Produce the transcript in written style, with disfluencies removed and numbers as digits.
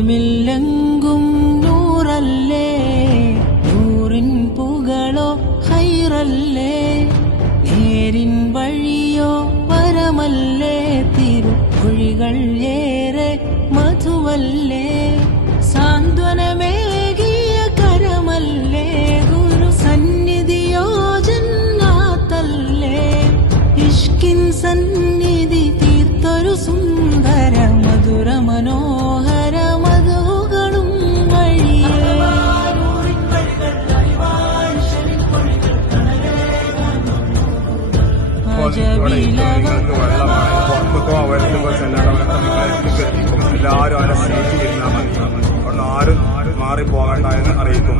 ഇൽമില്ലെങ്കും നൂറല്ലേ, നൂറിൻ പുകളോ ഹൈറല്ലേ, നേരിൻ വഴിയോ വരമല്ലേ, തിരുമൊഴികൾ ഏറെ മധുവല്ലേ, സാന്ത്വനമേകിയ കരമല്ലേ, ഗുരു സന്നിധിയോ ജന്നാത്തല്ലേ, ഇഷ്കിൻ സന്നിധി തീർത്തൊരു സുന്ദര മധുര മനോഹര മധുകളും വഴിയേ. എല്ലാവരും അവരെ സ്നേഹിച്ചിരുന്നാൽ മതി. അവിടെ ആരും മാറി പോകണ്ട എന്ന് അറിയിക്കും.